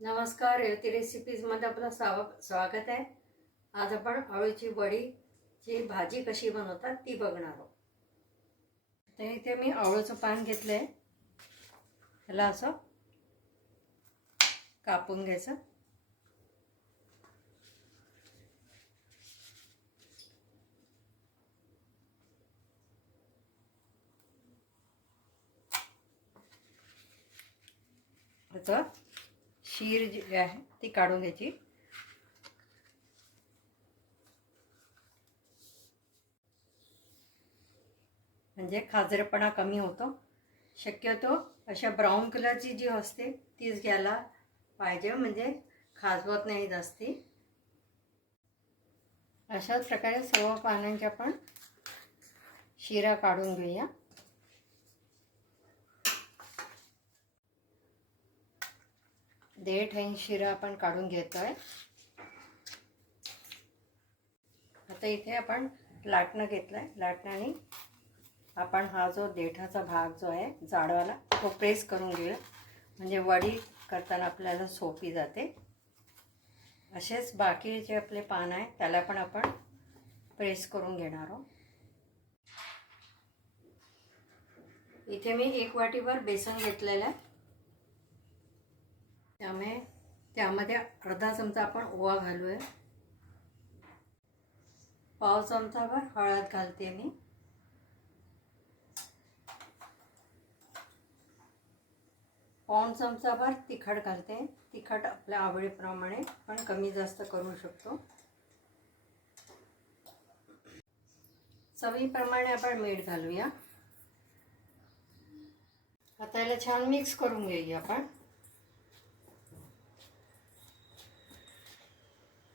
नमस्कार, रेवती रेसिपीजमध्ये आपलं स्वागत आहे। आज आपण अळूची वडीची भाजी कशी बनवतात ती बघणार आहोत। तर इथे मी अळूचं पान घेतलंय, त्याला असं कापून घ्यायचं। त्याचं शीर जी आहे ती काढून घ्यायची। म्हणजे खाजरेपणा कमी होतो। शक्यतो अशा ब्राऊन कलरची जी असते तीच घ्यायला पाहिजे, म्हणजे खाजवत नाही जास्ती। अशाच प्रकारे सर्व पानांच्या आपण शिरा काढून घेऊया। देठ आणि शिरा आपण काढून घेतोय। आता इथे आपण लाटणं घेतलंय। लाटण्याने आपण हा जो देठाचा भाग जो आहे जाडवाला तो प्रेस करून घेऊया, म्हणजे वडी करताना आपल्याला सोपी जाते। असेच बाकी जे आपले पान आहे त्याला पण आपण प्रेस करून घेणार आहोत। इथे मी 1 वाटीभर बेसन घेतलेलं आहे। त्यामध्ये अर्धा चमचा आपण ओवा घालूया। पाव चमचाभर हळद घालते मी। पाऊण चमचाभर तिखट घालते। तिखट आपल्या आवडीप्रमाणे पण कमी जास्त करू शकतो। चवीप्रमाणे आपण मीठ घालूया। आता याला छान मिक्स करून घेऊया आपण।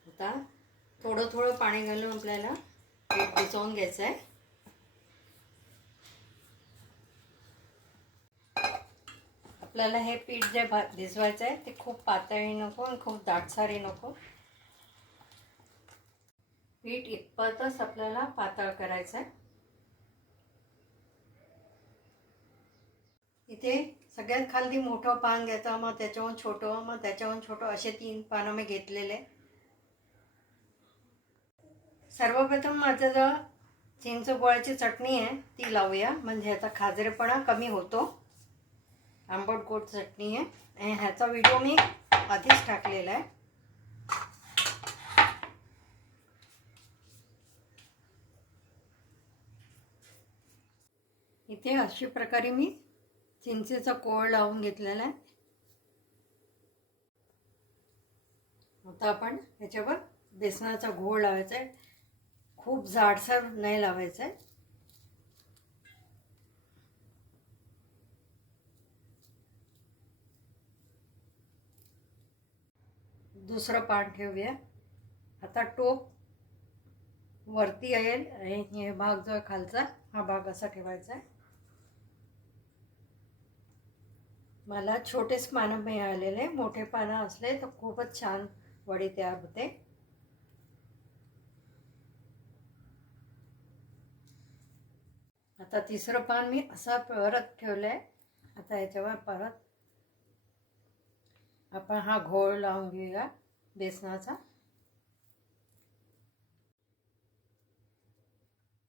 आता थोडं थोडं पाणी घालून आपल्याला पीठ भिजवून घ्यायचं आहे। आपल्याला हे पीठ जे भिजवायचं आहे ते खूप पातळही नको आणि खूप दाटसरही नको। पीठ इतपतच आपल्याला पातळ करायचं आहे। इथे सगळ्यात खाली मोठं पान घ्यायचं, मग त्याच्याहून छोटं, मग त्याच्याहून छोटं, असे 3 पानं मी घेतलेले। सर्वप्रथम माझ्याजवळ चिंच गुळाची चटणी आहे ती लावूया, म्हणजे ह्याचा खाजरेपणा कमी होतो। आंबट गोड चटणी आहे आणि ह्याचा व्हिडिओ मी आधीच टाकलेला आहे। इथे अशा प्रकारे मी चिंचेचा कोळ लावून घेतलेला आहे। आता आपण ह्याच्यावर बेसनाचा घोळ लावायचा आहे। खूप जाडसर नाही लावायचा आहे। दुसरं पान ठेवूया। आता टोप वरती येईल आणि हे भाग जो खालचा हा भाग असा ठेवायचा आहे। मला छोटेच पानं मिळालेले, मोठे पानं असले तर खूपच छान वडी तयार होते। आता तिसरं पान मी असं परत ठेवलंय। आता याच्यावर परत आपण हा घोळ लावून घेऊया बेसनाचा।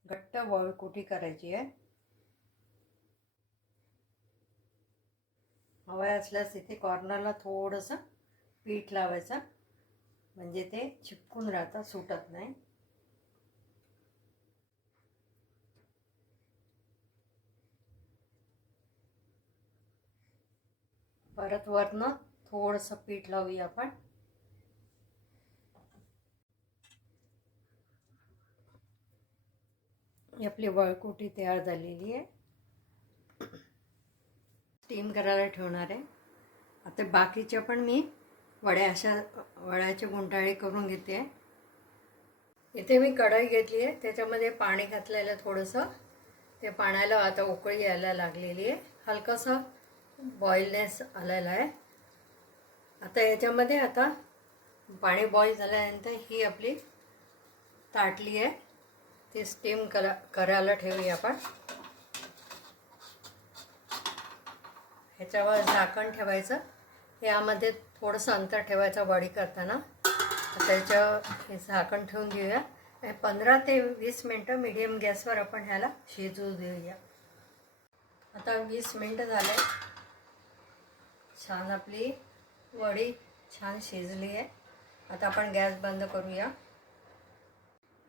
घट्ट वळकुटी करायची आहे। हवं असल्यास इथे कॉर्नरला थोडंसं पीठ लावायचं, म्हणजे ते चिपकून राहतं, सुटत नाही। परत वरनं थोडंसं पीठ लावूया आपण। आपली वळकुटी तयार झालेली आहे। स्टीम करायला ठेवणार आहे। आता बाकीच्या पण मी वड्या अशा वड्याची गुंडाळी करून घेते। इथे मी कढई घेतली आहे, त्याच्यामध्ये पाणी घातलेलं थोडंसं। ते पाण्याला आता उकळी यायला लागलेली आहे, हलकासा बॉइलनेस आलेला आहे। आता याच्यामध्ये आता पाणी बॉईल झाल्यानंतर ही आपली ताटली आहे ती स्टीम करायला ठेवूया आपण। ह्याच्यावर झाकण ठेवायचं। यामध्ये थोडंसं अंतर ठेवायचं वडी करताना. त्याचं हे झाकण ठेवून देऊया आणि 15 ते 20 मिनटं मीडियम गॅसवर आपण ह्याला शिजू देऊया. आता 20 मिनटं झाले. छान आपली वडी छान शिजली आहे. आता आपण गॅस बंद करूया.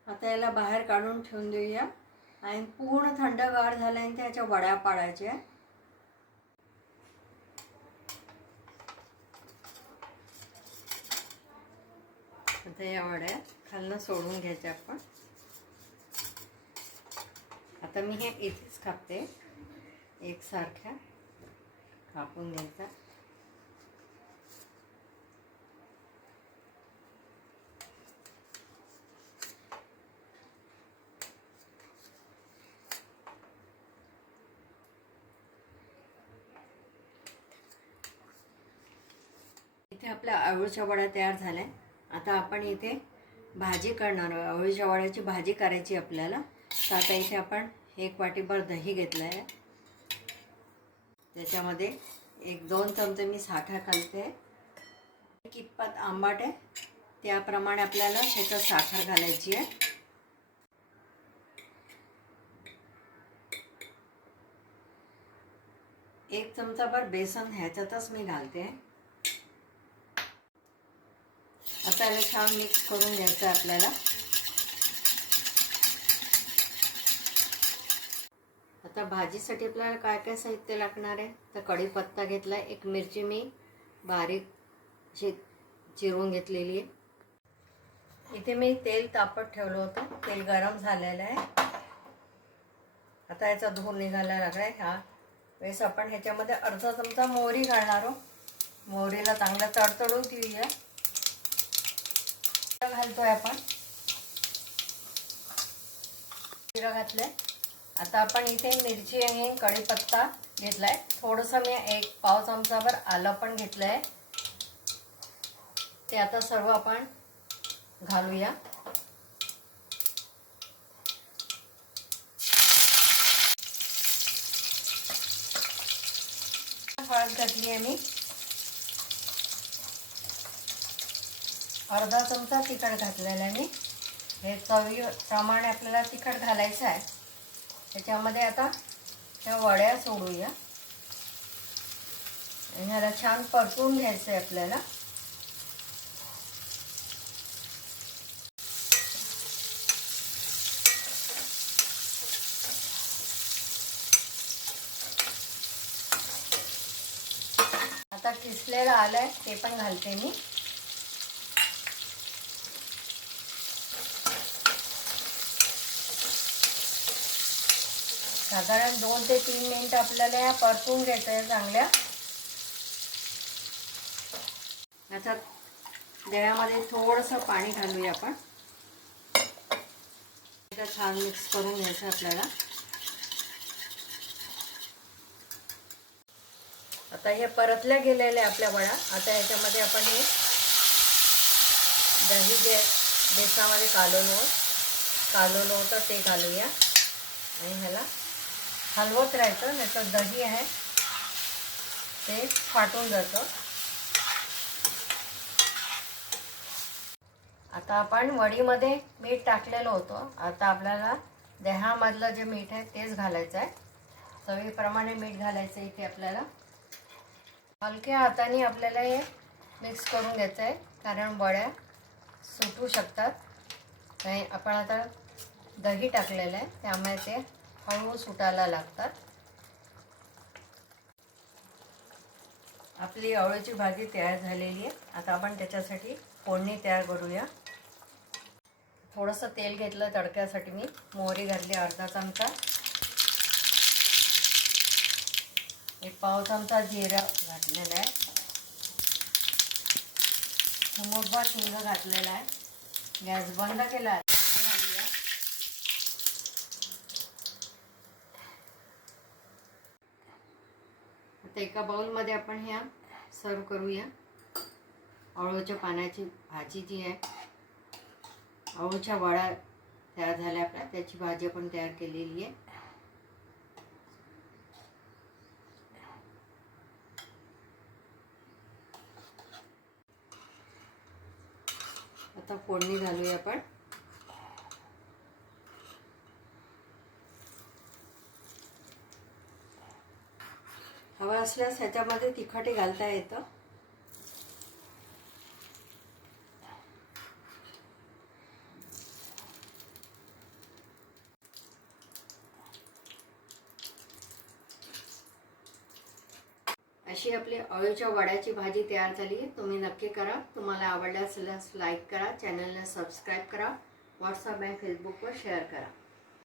आता याला बाहेर काढून ठेवून देऊया आणि पूर्ण थंडगार झाल्यानंतर त्याच्या वड्या पाडायच्या. आता या वड्या खालनं सोडून घ्यायच्या आपण. आता मी हे इथेच कापते, एकसारख्या कापून घ्यायचा. इथे आपल्या अळूच्या वड्या तयार झाल्या. आता आपण इथे भाजी करणार आहोत. अळूच्या वड्याची भाजी करायची आपल्याला. तर आता इथे आपण 1 वाटीभर दही घेतलं आहे. त्याच्यामध्ये 1-2 चमचे मी साखर घालते. कितपत आंबट आहे त्याप्रमाणे आपल्याला त्याच्यात साखर घालायची आहे. एक चमचाभर बेसन ह्याच्यातच मी घालते. आता याला छान मिक्स करून घ्यायचं आपल्याला. आता भाजीसाठी आपल्याला काय काय साहित्य लागणार आहे तर कढीपत्ता घेतला, 1 मिरची मी बारीक चिरून घेतलेली आहे. इथे मी तेल तापत ठेवलं होतं. तेल गरम झालेलं आहे. आता याचा धूर निघायला लागला आहे. ह्या वेळेस आपण ह्याच्यामध्ये अर्धा चमचा मोहरी घालणार आहोत. मोहरीला चांगलं तडतडून देऊया. घालतोय आपण जिरं घातलंय. आता आपण इथे मिरची आणि कढीपत्ता घेतलाय. थोडंसं मी 1 पाव चमचाभर आलं पण घेतलंय. ते आता सर्व आपण घालूया. हळद घातली आहे मी. अर्धा चमचा तिखट घातलेला आहे मी. हे चवीप्रमाणे आपल्याला तिखट घालायचं आहे. त्याच्यामध्ये आता ह्या वड्या सोडूया. ह्याला छान परतून घ्यायचं आहे आपल्याला. आता किसलेलं आलं आहे ते पण घालते मी. साधारण 2 ते 3 मिनिटं आपल्याला या परतून घ्यायचं आहे चांगल्या. आता दह्यामध्ये थोडंसं पाणी घालूया आपण. छान मिक्स करून घ्यायचं आपल्याला. आता हे परतल्या गेलेल्या आपल्या वड्या. आता याच्यामध्ये आपण हे दही जे बेसनामध्ये कालवलं होतं ते घालूया आणि ह्याला हलवत राहायचं, नाही तर दही आहे ते फाटून जातं. आता आपण वडीमध्ये मीठ टाकलेलं होतं. आता आपल्याला दह्यामधलं जे मीठ आहे तेच घालायचं आहे. चवीप्रमाणे मीठ घालायचं इथे आपल्याला. हलक्या हाताने आपल्याला हे मिक्स करून घ्यायचं आहे, कारण वड्या सुटू शकतात. आणि आपण आता दही टाकलेलं आहे त्यामुळे ते हळू सुटायला लागतात. आपली अळूची भाजी तयार झालेली आहे. आता आपण त्याच्यासाठी फोडणी तयार करूया. थोडंसं तेल घेतलं तडक्यासाठी. मी मोहरी घातली अर्धा चमचा. 1 पाव चमचा जिरं घातलेलं आहे. चिमूटभर हिंग घातलेला आहे. गॅस बंद केला आहे. आता एका बाउलमध्ये आपण ह्या सर्व करूया. अळूच्या पानाची भाजी जी आहे, अळूच्या वड्या तयार झाल्या आपल्या, त्याची भाजी आपण तयार केलेली आहे. आता फोडणी घालूया आपण. हवं असल्यास ह्याच्यामध्ये तिखटही घालता येतं. अशी आपली अळूच्या वड्याची भाजी तयार झाली आहे. तुम्ही नक्की करा. तुम्हाला आवडल्यास लाईक करा, चॅनलला सबस्क्राईब करा, व्हॉट्सअप आणि फेसबुकवर शेअर करा.